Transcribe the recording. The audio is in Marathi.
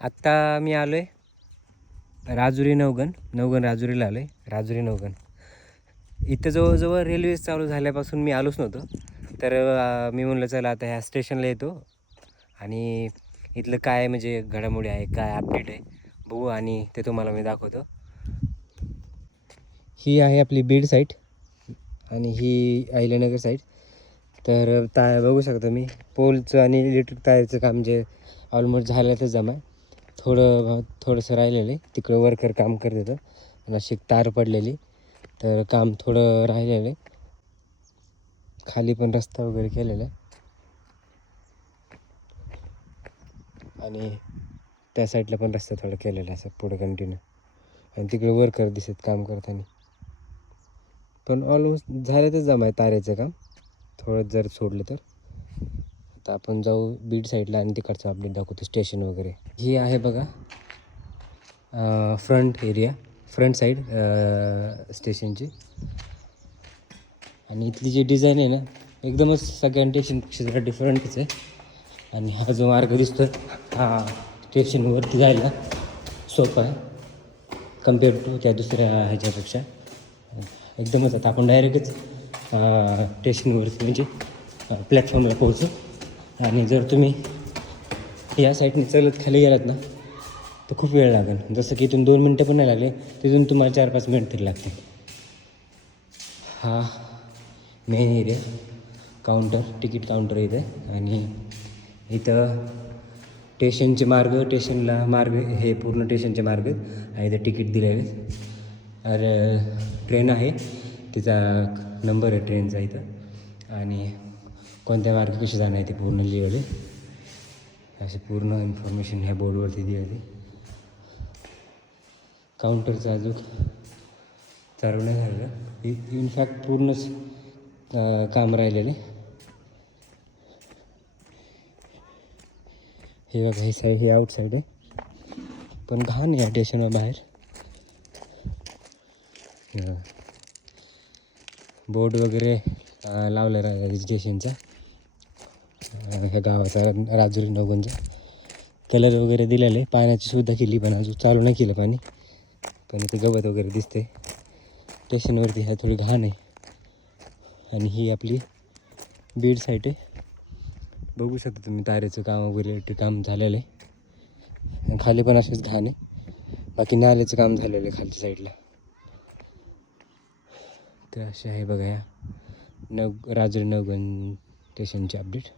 आत्ता मी आलो आहे राजुरी नवगण राजुरीला आलो आहे. राजुरी नवगण इथं जवळजवळ रेल्वे चालू झाल्यापासून मी आलोच नव्हतो. तर मी म्हणलं चला आता ह्या स्टेशनला येतो आणि इथलं काय म्हणजे घडामोडी आहे, काय अपडेट आहे बघू आणि ते तुम्हाला मी दाखवतो. ही आहे आपली बीड साईड आणि ही अहिल्यानगर साईड. तर बघू शकतो मी पोलचं आणि इलेक्ट्रिक तारचं काम जे ऑलमोस्ट झाल्यातच जमा आहे. थोडंसं राहिलेलं आहे, तिकडं वर्कर काम करत होतं आणि अशी तार पडलेली, तर काम थोडं राहिलेलं आहे. खाली पण रस्ता वगैरे केलेला आहे आणि त्या साईडला पण रस्ता थोडा केलेला असं पुढं कंटिन्यू. आणि तिकडे वर्कर दिसत काम करताना. पण ऑलमोस्ट झाल्यातच जमा आहे तारेचं काम, थोडं जर सोडलं तर. आता आपण जाऊ बीड साईडला आणि तिकडचं अपडेट दाखवतो स्टेशन वगैरे. ही आहे बघा फ्रंट साईड स्टेशनची. आणि इथली जी डिझाईन आहे ना एकदमच सगळ्या स्टेशनपेक्षा जरा डिफरंटच आहे. आणि हा जो मार्ग दिसतो हा स्टेशनवरती जायला सोपा आहे कम्पेअर टू त्या दुसऱ्या ह्याच्यापेक्षा. एकदमच आता आपण डायरेक्टच स्टेशनवरती म्हणजे प्लॅटफॉर्मला पोहोचू. आणि जर तुम्ही या साईडने चलत खाली गेलात ना तर खूप वेळ लागेल. जसं की इथून 2 मिनटं पण नाही लागले, तिथून तुम्हाला 4-5 मिनिट तरी लागते. हा मेन एरिया तिकीट काउंटर इथे. आणि इथं स्टेशनला मार्ग हे पूर्ण स्टेशनचे मार्ग आणि इथं तिकीट दिलेले. ट्रेन आहे, तिचा नंबर आहे ट्रेनचा इथं आणि कोणत्या मार्ग कशी जाणार आहे ते पूर्ण लिहिलेले. असे पूर्ण इन्फॉर्मेशन ह्या बोर्डवरती दिलेली. काउंटरचं अजून चालू नाही झालं, इनफॅक्ट पूर्णच काम राहिलेले. हे बघा हे आउटसाईड आहे, पण घाण आहे या स्टेशनवर बाहेर. बोर्ड वगैरे लावलेला आहे स्टेशनचा, ह्या गावाचा राजुरी नवगणचा. कलर वगैरे दिलेलं आहे, पाण्याची सुविधा केली पण अजून चालू नाही केलं पाणी. पण इथे गवत वगैरे दिसते स्टेशनवरती. ह्या थोडी घाण आहे. आणि ही आपली बीड साईड आहे. बघू शकता तुम्ही तारेचं काम वगैरे ते काम झालेलं आहे. खाली पण असेच घाण आहे, बाकी नाल्याचं काम झालेलं आहे खालच्या साईडला. तर असे आहे बघा या राजुरी नवगण स्टेशनचे अपडेट.